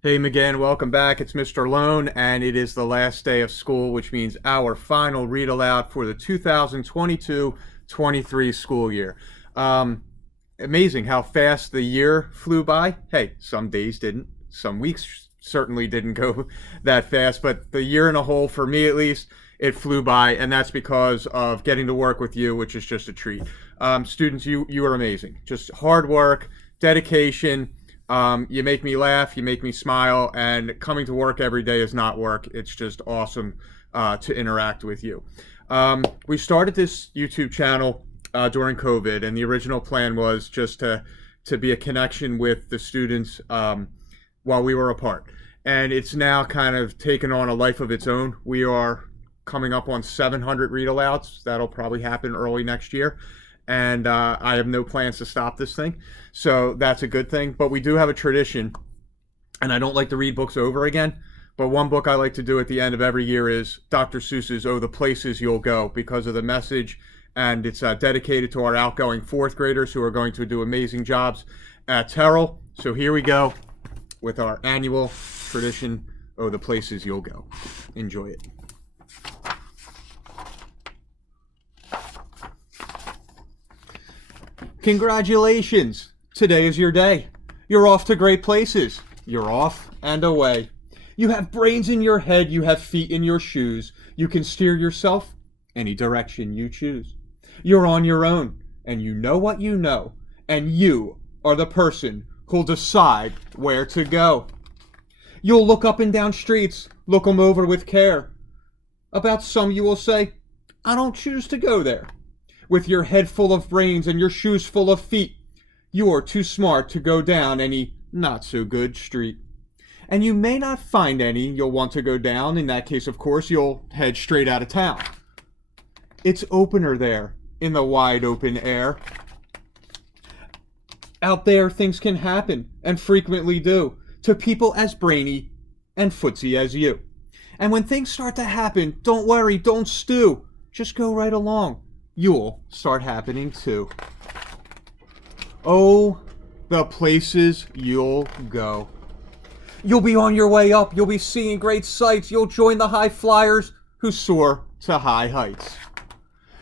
Hey again, welcome back. It's Mr. Lohn, and it is the last day of school, which means our final read aloud for the 2022-23 school year. Um, Amazing how fast the year flew by. Hey, some days didn't, some weeks certainly didn't go that fast, but the year in a whole, for me at least, it flew by, and that's because of getting to work with you, which is just a treat. Students, you are amazing. Just hard work, dedication. You make me laugh, you make me smile, and coming to work every day is not work. It's just awesome to interact with you. We started this YouTube channel during COVID, and the original plan was just to be a connection with the students while we were apart. And it's now kind of taken on a life of its own. We are coming up on 700 read alouds. That'll probably happen early next year. And I have no plans to stop this thing. So that's a good thing. But we do have a tradition, and I don't like to read books over again. But one book I like to do at the end of every year is Dr. Seuss's Oh, the Places You'll Go, because of the message. And it's dedicated to our outgoing fourth graders who are going to do amazing jobs at Terrell. So here we go with our annual tradition, Oh, the Places You'll Go. Enjoy it. Congratulations! Today is your day. You're off to great places. You're off and away. You have brains in your head, you have feet in your shoes. You can steer yourself any direction you choose. You're on your own, and you know what you know, and you are the person who'll decide where to go. You'll look up and down streets, look 'em over with care. About some you will say, I don't choose to go there. With your head full of brains and your shoes full of feet, you're too smart to go down any not-so-good street. And you may not find any you'll want to go down. In that case, of course, you'll head straight out of town. It's opener there, in the wide open air. Out there, things can happen, and frequently do, to people as brainy and footsy as you. And when things start to happen, don't worry, don't stew. Just go right along. You'll start happening too. Oh, the places you'll go. You'll be on your way up. You'll be seeing great sights. You'll join the high flyers who soar to high heights.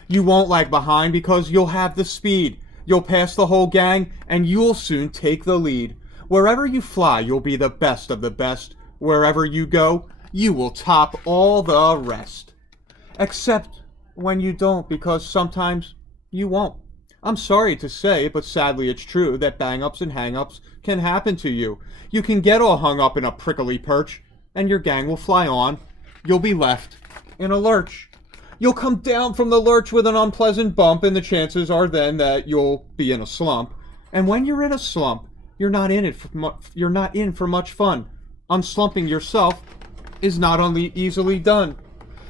You won't lag behind because you'll have the speed. You'll pass the whole gang and you'll soon take the lead. Wherever you fly, you'll be the best of the best. Wherever you go, you will top all the rest. Except when you don't, because sometimes you won't. I'm sorry to say, but sadly it's true that bang-ups and hang-ups can happen to you. You can get all hung up in a prickly perch, and your gang will fly on. You'll be left in a lurch. You'll come down from the lurch with an unpleasant bump, and the chances are then that you'll be in a slump. And when you're in a slump, you're not in for much fun. Unslumping yourself is not only easily done.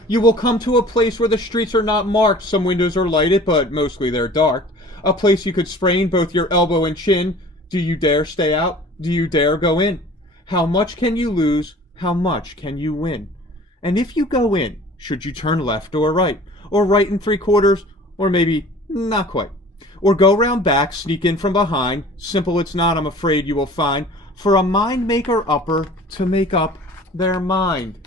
You will come to a place where the streets are not marked. Some windows are lighted, but mostly they're dark. A place you could sprain both your elbow and chin. Do you dare stay out? Do you dare go in? How much can you lose? How much can you win? And if you go in, should you turn left or right? Or right and 3/4? Or maybe not quite. Or go round back, sneak in from behind. Simple it's not, I'm afraid you will find. For a mind maker upper to make up their mind.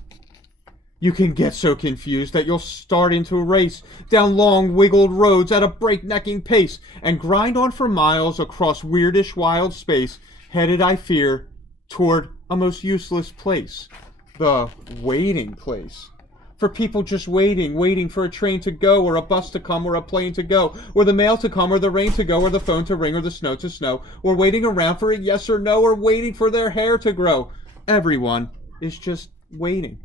You can get so confused that you'll start into a race down long, wiggled roads at a breaknecking pace and grind on for miles across weirdish wild space, headed, I fear, toward a most useless place. The waiting place. For people just waiting for a train to go, or a bus to come, or a plane to go, or the mail to come, or the rain to go, or the phone to ring, or the snow to snow, or waiting around for a yes or no, or waiting for their hair to grow. Everyone is just waiting.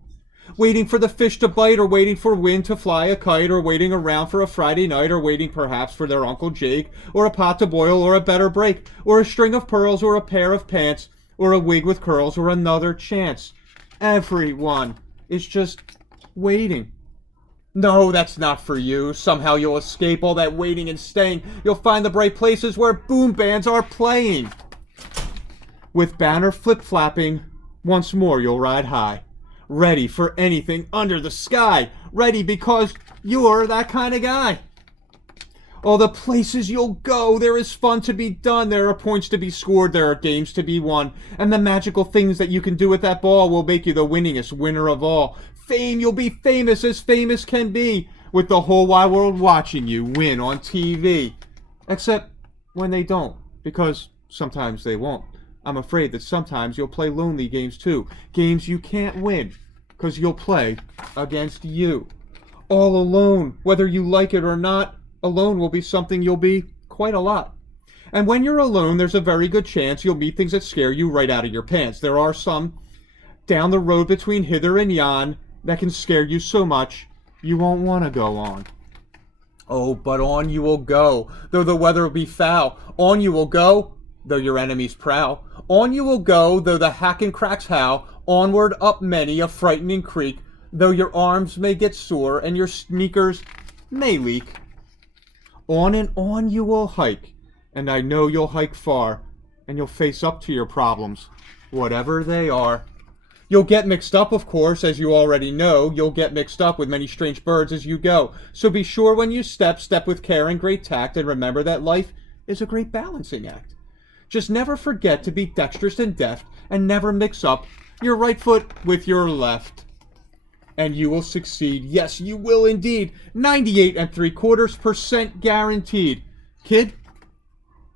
Waiting for the fish to bite, or waiting for wind to fly a kite, or waiting around for a Friday night, or waiting perhaps for their Uncle Jake, or a pot to boil, or a better break, or a string of pearls, or a pair of pants, or a wig with curls, or another chance. Everyone is just waiting. No, that's not for you. Somehow you'll escape all that waiting and staying. You'll find the bright places where boom bands are playing. With banner flip-flapping, once more you'll ride high. Ready for anything under the sky. Ready because you're that kind of guy. All the places you'll go, there is fun to be done, there are points to be scored, there are games to be won, and the magical things that you can do with that ball will make you the winningest winner of all. Fame, you'll be famous as famous can be, with the whole wide world watching you win on TV. Except when they don't, because sometimes they won't. I'm afraid that sometimes you'll play lonely games too, games you can't win, because you'll play against you. All alone, whether you like it or not, alone will be something you'll be quite a lot. And when you're alone, there's a very good chance you'll meet things that scare you right out of your pants. There are some down the road between hither and yon that can scare you so much you won't want to go on. Oh, but on you will go, though the weather be foul. On you will go, though your enemies prowl. On you will go, though the hack and cracks howl. Onward up many a frightening creek, though your arms may get sore and your sneakers may leak. On and on you will hike, and I know you'll hike far, and you'll face up to your problems, whatever they are. You'll get mixed up, of course, as you already know. You'll get mixed up with many strange birds as you go. So be sure when you step with care and great tact, and remember that life is a great balancing act. Just never forget to be dexterous and deft, and never mix up your right foot with your left. And you will succeed. Yes, you will indeed. 98.75% guaranteed. Kid,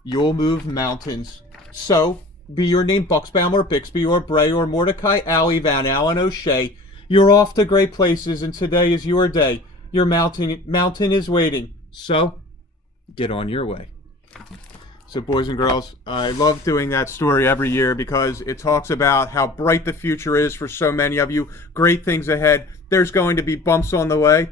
you'll move mountains. So, be your name Buxbaum or Bixby or Bray or Mordecai, Alley, Van Allen, O'Shea, you're off to great places, and today is your day. Your mountain is waiting. So, get on your way. So, boys and girls, I love doing that story every year because it talks about how bright the future is for so many of you. Great things ahead. There's going to be bumps on the way.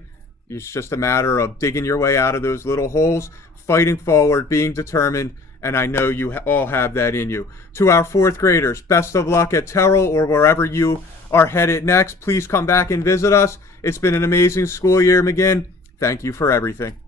It's just a matter of digging your way out of those little holes, fighting forward, being determined, and I know you all have that in you. To our fourth graders, best of luck at Terrell or wherever you are headed next. Please come back and visit us. It's been an amazing school year, McGinn. Thank you for everything.